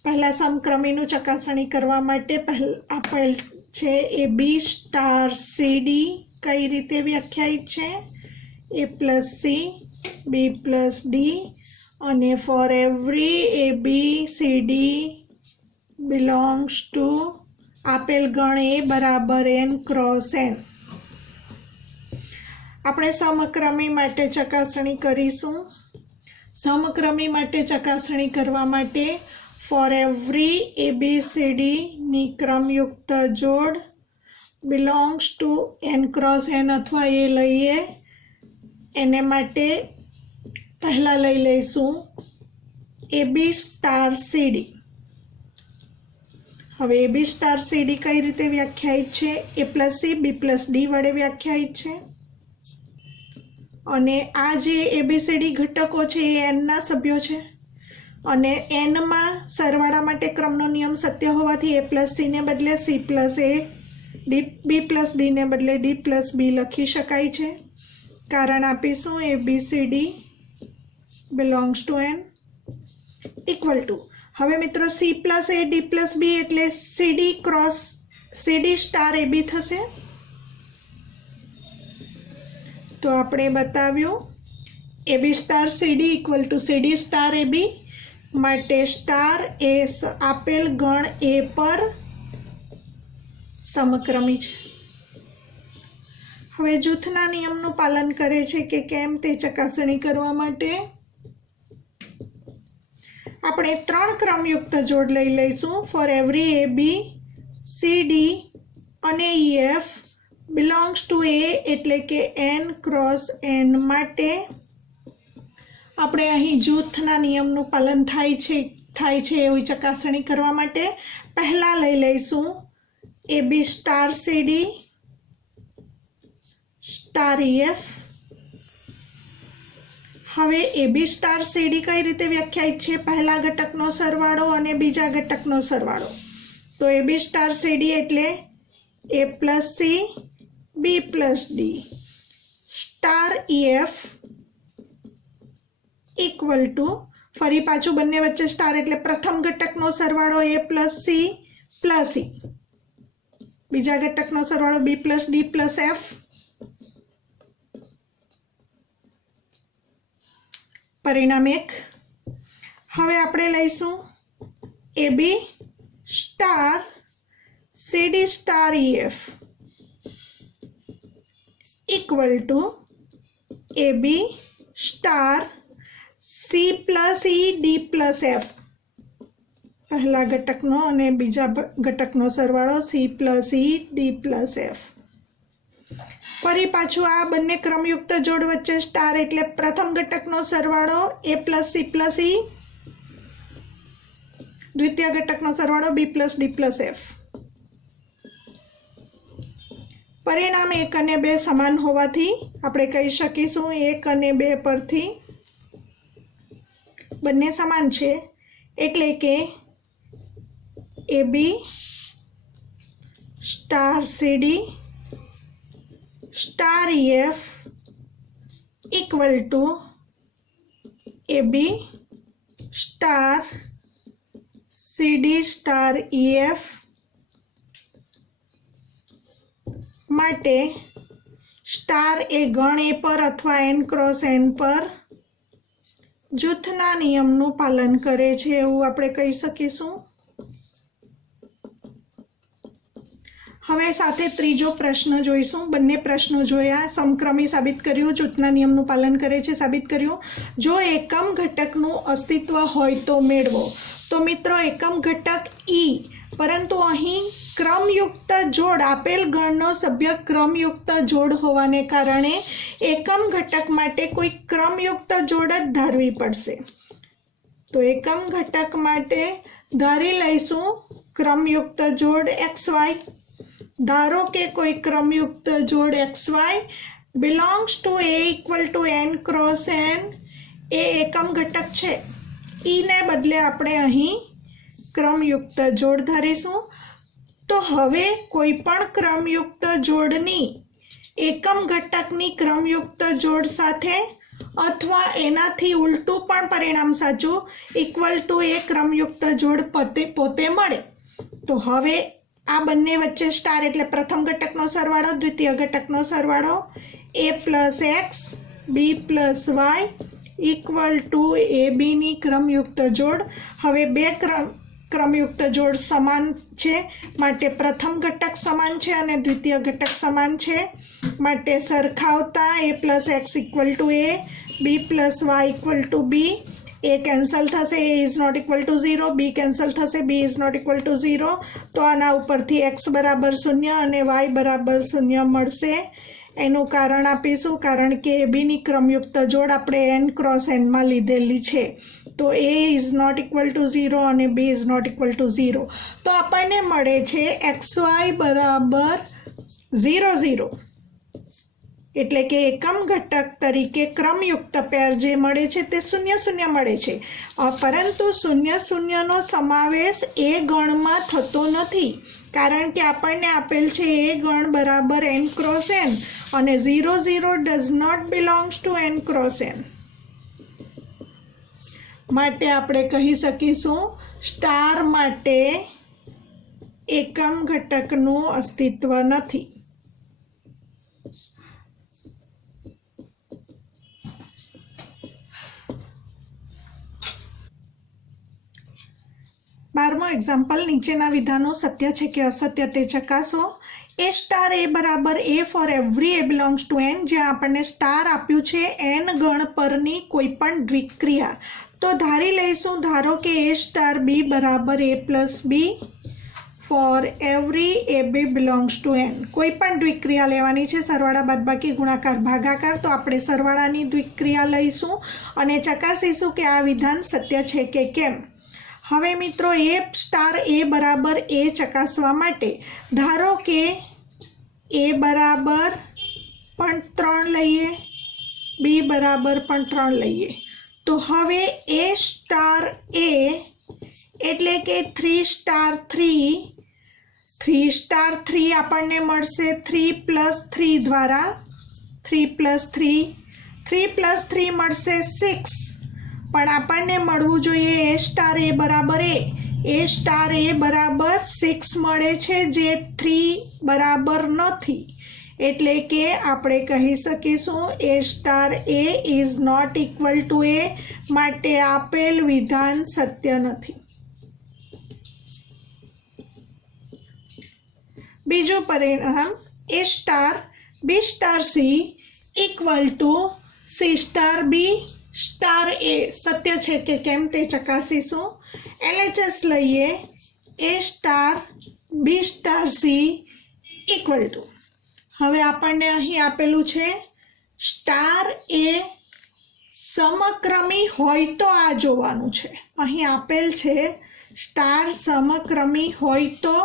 પહેલાં સમક્રમીનું ચકાસણી કરવા માટે આપેલ છે AB સ્ટાર CD કઈ રીતે વ્યાખ્યાયિત છે? A plus C B plus D અને for every AB CD belongs to આપેલ ગણ A બરાબર n ક્રોસ n. આપણે સમક્રમી માટે ચકાસણી કરીશું. સમક્રમી માટે ચકાસણી કરવા માટે ફોર એવરી ABCD ની ક્રમયુક્ત જોડ belongs to n cross n અથવા એ લઈએ. એને માટે પહેલાં લઈ લઈશું AB સ્ટાર CD. હવે AB સ્ટાર CD કઈ રીતે વ્યાખ્યાયિત છે? A plus C B plus D વડે વ્યાખ્યાયિત છે. અને આ જે ABCD ઘટકો છે એ એનના સભ્યો છે અને એનમાં સરવાળા માટે ક્રમનો નિયમ સત્ય હોવાથી A પ્લસ C ને બદલે C plus A B plus D ને બદલે D પ્લસ B લખી શકાય છે. કારણ આપીશું ABCD belongs to n equal to. હવે મિત્રો C plus A D plus B એટલે CD cross CD star AB થશે. તો આપણે બતાવ્યું AB star CD equal to CD star AB. માટે સ્ટાર એ આપેલ ગણ A પર સમક્રમી છે. હવે જૂથના નિયમનું પાલન કરે છે કે કેમ તે ચકાસણી કરવા માટે આપણે 3 ક્રમયુક્ત જોડ લઈ લઈશું. ફોર એવરી AB CD અને EF બિલોંગ્સ ટુ A એટલે કે n ક્રોસ n માટે આપણે અહીં જૂથના નિયમનું પાલન થાય છે એવી ચકાસણી કરવા માટે પહેલાં લઈ લઈશું AB star CD star EF. હવે AB સ્ટાર CD કઈ રીતે વ્યાખ્યાયિત છે? પહેલા ઘટકનો સરવાળો અને બીજા ઘટકનો સરવાળો. તો AB સ્ટાર CD એટલે A plus C B plus D star EF equal to ફરી પાછું બંને વચ્ચે સ્ટાર એટલે પ્રથમ ઘટકનો સરવાળો A plus C plus E, બીજા ઘટકનો સરવાળો B plus D plus F. પરિણામ 1. હવે આપણે લઈશું AB star CD star EF equal to AB star C plus E D plus F. પહેલા ઘટકનો અને બીજા ઘટકનો સરવાળો C plus E D plus F. ફરી પાછું આ બંને ક્રમયુક્ત જોડ વચ્ચે સ્ટાર એટલે પ્રથમ ઘટકનો સરવાળો A plus C plus E, દ્વિતીય ઘટકનો સરવાળો B plus D plus F. પરિણામ 1 અને 2 સમાન હોવાથી આપણે કહી શકીશું 1 અને 2 પરથી બંને સમાન છે એટલે કે AB star CD star EF equal to AB star CD star EF માટે સ્ટાર એ ગણ એ પર અથવા n ક્રોસ n પર જૂથના નિયમનું પાલન કરે છે એવું આપણે કહી શકીશું. હવે સાથે ત્રીજો પ્રશ્ન જોઈશું. બંને પ્રશ્નો જોયા, સમક્રમી સાબિત કર્યું, જૂથના નિયમનું પાલન કરે છે સાબિત કર્યું. જો એકમ ઘટકનું અસ્તિત્વ હોય તો મેળવો. તો મિત્રો એકમ ઘટક E, પરંતુ અહીં ક્રમયુક્ત જોડ, આપેલ ગણનો સભ્ય ક્રમયુક્ત જોડ હોવાને કારણે એકમ ઘટક માટે કોઈ ક્રમયુક્ત જોડ જ ધારવી પડશે. તો એકમ ઘટક માટે ધારી લઈશું ક્રમયુક્ત જોડ XY. ધારો કે કોઈ ક્રમયુક્ત જોડ XY belongs to A equal two n cross n એ એકમ ઘટક છે. E ને બદલે આપણે અહીં ક્રમયુક્ત જોડ ધારીશું. તો હવે કોઈ પણ ક્રમયુક્ત જોડની એકમ ઘટકની ક્રમયુક્ત જોડ સાથે અથવા એનાથી ઉલટું પણ પરિણામ સાચું ઇક્વલ ટુ એ ક્રમયુક્ત જોડ પોતે મળે. તો હવે આ બંને વચ્ચે સ્ટાર એટલે પ્રથમ ઘટકનો સરવાળો, દ્વિતીય ઘટકનો સરવાળો a plus X B plus Y equal to AB ની ક્રમયુક્ત જોડ. હવે બે ક્રમયુક્ત જોડ સમાન છે માટે પ્રથમ ઘટક સમાન છે અને દ્વિતીય ઘટક સમાન છે માટે સરખાવતા a plus X equal two a, B plus Y equal to B. A cancel થશે, a is not equal to 0, B cancel થશે, B is not equal to 0. તો આના ઉપરથી x બરાબર 0 અને y બરાબર 0 મળશે. એનું કારણ આપીશું, કારણ કે એબીની ક્રમયુક્ત જોડ આપણે n ક્રોસ n માં લીધેલી છે. તો a is not equal to 0 અને b is not equal to 0. તો આપણને મળે છે xy બરાબર 0 0, એટલે કે એકમ ઘટક તરીકે ક્રમયુક્ત પેર જે મળે છે તે 0 0 મળે છે. પરંતુ 0 0 નો સમાવેશ એ ગણમાં થતો નથી, કારણ કે આપણને આપેલ છે એ ગણ બરાબર n ક્રોસ n અને 0 0 does not belongs to n cross n. માટે આપણે કહી શકીશું સ્ટાર માટે એકમ ઘટકનું અસ્તિત્વ નથી. બારમો એક્ઝામ્પલ, નીચેના વિધાનો સત્ય છે કે અસત્ય તે ચકાસો. એ સ્ટાર એ બરાબર A for every A belongs to n, જ્યાં આપણને સ્ટાર આપ્યું છે n ગણ પરની કોઈ પણ દ્વિક્રિયા. તો ધારી લઈશું, ધારો કે એ સ્ટાર બી બરાબર A plus B for every A B belongs to n. કોઈ પણ દ્વિક્રિયા લેવાની છે, સરવાળા બાદબાકી ગુણાકાર ભાગાકાર. તો આપણે સરવાળાની દ્વિક્રિયા લઈશું અને ચકાસીશું કે આ વિધાન સત્ય છે કે કેમ. હવે મિત્રો એ સ્ટાર એ બરાબર એ ચકાસવા માટે ધારો કે એ બરાબર પણ 3 લઈએ, બી બરાબર પણ 3 લઈએ. તો હવે એ સ્ટાર એ એટલે કે 3 સ્ટાર 3 સ્ટાર 3 આપણને મળશે 3 પ્લસ 3 દ્વારા, 3 પ્લસ 3 મળશે 6. પણ આપણને મળવું જોઈએ એ સ્ટાર એ બરાબર એ સ્ટાર એ બરાબર 6 મળે છે, જે 3 બરાબર નથી. એટલે કે આપણે કહી શકીશું A star A is not equal to A, માટે આપેલ વિધાન સત્ય નથી. બીજું પરિણામ, A star B star C equal to C star B star A સત્ય છે કે કેમ તે ચકાસીશું. LHS લઈએ, A star B star C equal to, હવે આપણને અહીં આપેલું છે સ્ટાર એ સમક્રમી હોય તો આ જોવાનું છે. અહીં આપેલ છે સ્ટાર સમક્રમી હોય તો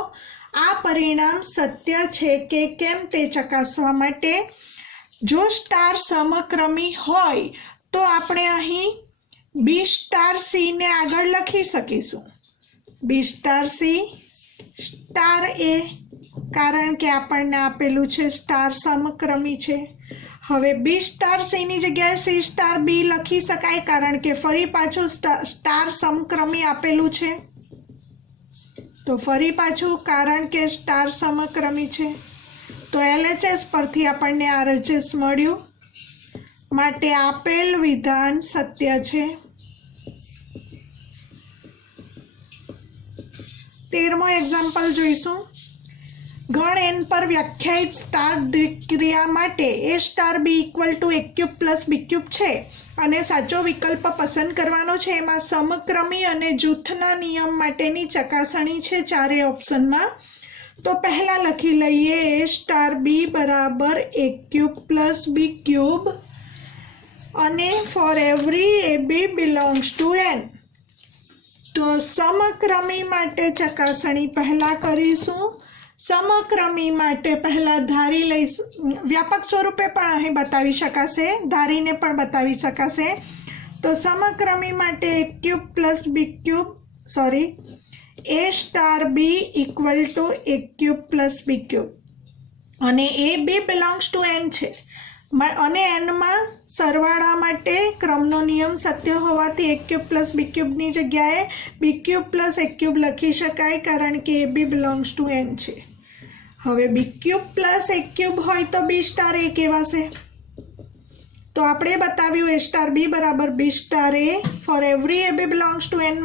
આ પરિણામ સત્ય છે કે કેમ તે ચકાસવા માટે જો સ્ટાર સમક્રમી હોય તો આપણે અહીં બી સ્ટાર સી ને આગળ લખી શકીશું. બી સ્ટાર સી સ્ટાર એ, કારણ કે આપણને આપેલું છે સ્ટાર સમક્રમી છે. હવે બી સ્ટાર સી ની જગ્યાએ સી સ્ટાર બી લખી શકાય, કારણ કે ફરી પાછું સ્ટાર સમક્રમી આપેલું છે. તો ફરી પાછું કારણ કે સ્ટાર સમક્રમી છે તો LHS પરથી આપણને RHS મળ્યું, માટે આપેલ વિધાન સત્ય છે। 13મો એક્ઝામ્પલ જોઈશું। ગણ n પર વ્યાખ્યાયિત સ્ટાર દ્વિક્રિયા માટે A star B equal two A cube plus B cube છે અને સાચો વિકલ્પ પસંદ કરવાનો છે। એમાં સમક્રમી અને જૂથના નિયમ માટેની ચકાસણી છે ચારે ઓપ્શનમાં। તો પહેલાં લખી લઈએ A સ્ટાર B બરાબર A cube plus B cube અને for every AB belongs to n। તો સમક્રમી માટે ચકાસણી પહેલાં કરીશું। સમક્રમી માટે પહેલાં ધારી લઈશું, વ્યાપક સ્વરૂપે પણ અહીં બતાવી શકાશે, ધારીને પણ બતાવી શકાશે। તો સમક્રમી માટે A cube plus B cube A star B equal two A cube plus B cube અને AB બિલોંગ્સ ટુ n છે અને એનમાં સરવાળા માટે ક્રમનો નિયમ સત્ય હોવાથી A ક્યુબ પ્લસ B ક્યુબની જગ્યાએ B cube plus A cube લખી શકાય કારણ કે AB બિલોંગ્સ ટુ n છે। હવે B cube plus A cube હોય તો B સ્ટાર A કહેવાશે। તો આપણે બતાવ્યું A સ્ટાર B બરાબર B star A for every AB belongs to n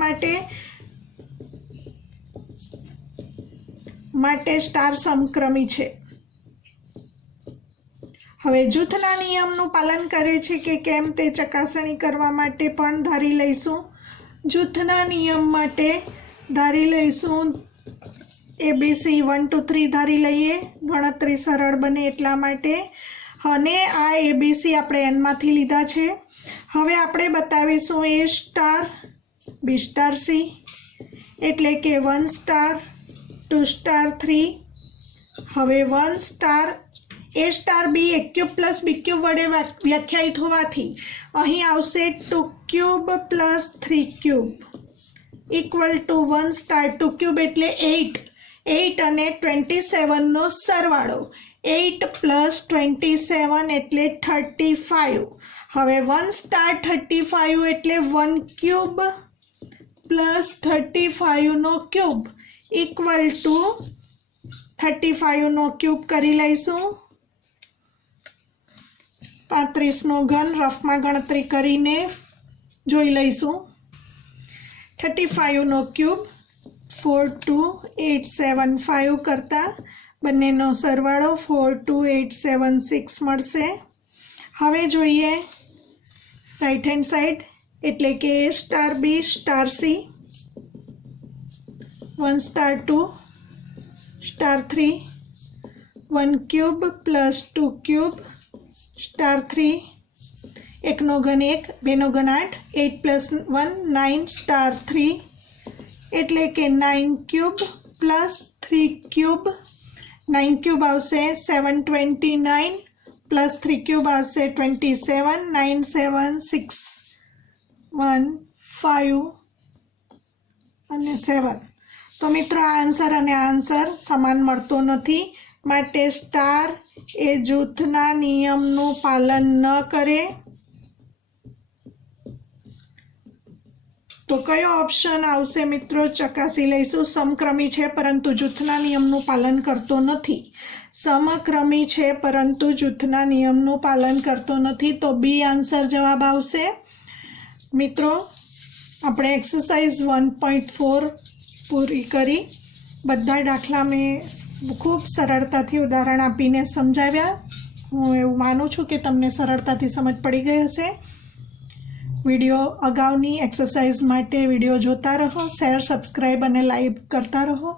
માટે સ્ટાર સમક્રમી છે। હવે જૂથના નિયમનું પાલન કરે છે કે કેમ તે ચકાસણી કરવા માટે પણ ધારી લઈશું। જૂથના નિયમ માટે ધારી લઈશું ABC 1 2 3 ધારી લઈએ, ગણતરી સરળ બને એટલા માટે। અને આ ABC આપણે એનમાંથી લીધા છે। હવે આપણે બતાવીશું A star B star C એટલે કે 1 સ્ટાર 2 સ્ટાર 3। હવે 1 star A star B A cube plus B cube વડે વ્યાખ્યાયિત હોવાથી અહીં આવશે 2 cube plus 3 cube equal to 1 star 2 cube એટલે 8 અને 27નો સરવાળો 8 પ્લસ 27 એટલે 35। હવે 1 સ્ટાર 35 એટલે 1 ક્યુબ પ્લસ 35નો ક્યુબ ઇક્વલ ટુ 35નો ક્યુબ કરી લઈશું। 35નો ઘન રફમાં ગણતરી કરીને જોઈ લઈશું। 35નો ક્યુબ 42875 કરતાં બંનેનો સરવાળો 42876 મળશે। હવે જોઈએ રાઈટ હેન્ડ સાઈડ એટલે કે A star B star C 1 star 2 star 3 1 cube plus 2 cube star 3 એકનો ઘન 1 બેનો ઘન 8 8 પ્લસ 1 9 સ્ટાર 3 એટલે કે 9 ક્યુબ પ્લસ 3 ક્યુબ 9 ક્યુબ આવશે 729 પ્લસ 3 ક્યુબ આવશે 27 9 7 6 1 5 અને 7। તો મિત્રો આ આન્સર અને આ આન્સર સમાન મળતો નથી, માટે સ્ટાર એ જૂથના નિયમનું પાલન ન કરે। તો કયો ઓપ્શન આવશે મિત્રો ચકાસી લઈશું। સમક્રમી છે પરંતુ જૂથના નિયમનું પાલન કરતો નથી। સમક્રમી છે પરંતુ જૂથના નિયમનું પાલન કરતો નથી તો બી આન્સર જવાબ આવશે। મિત્રો આપણે એક્સરસાઇઝ 1.4 પૂરી કરી। બધા દાખલા મેં ખૂબ સરળતાથી ઉદાહરણ આપીને સમજાવ્યા। હું એવું માનું છું કે તમને સરળતાથી સમજ પડી ગઈ હશે। વિડીયો અગાઉની એક્સરસાઇઝ માટે વિડીયો જોતા રહો, શેર સબસ્ક્રાઈબ અને લાઈક કરતા રહો।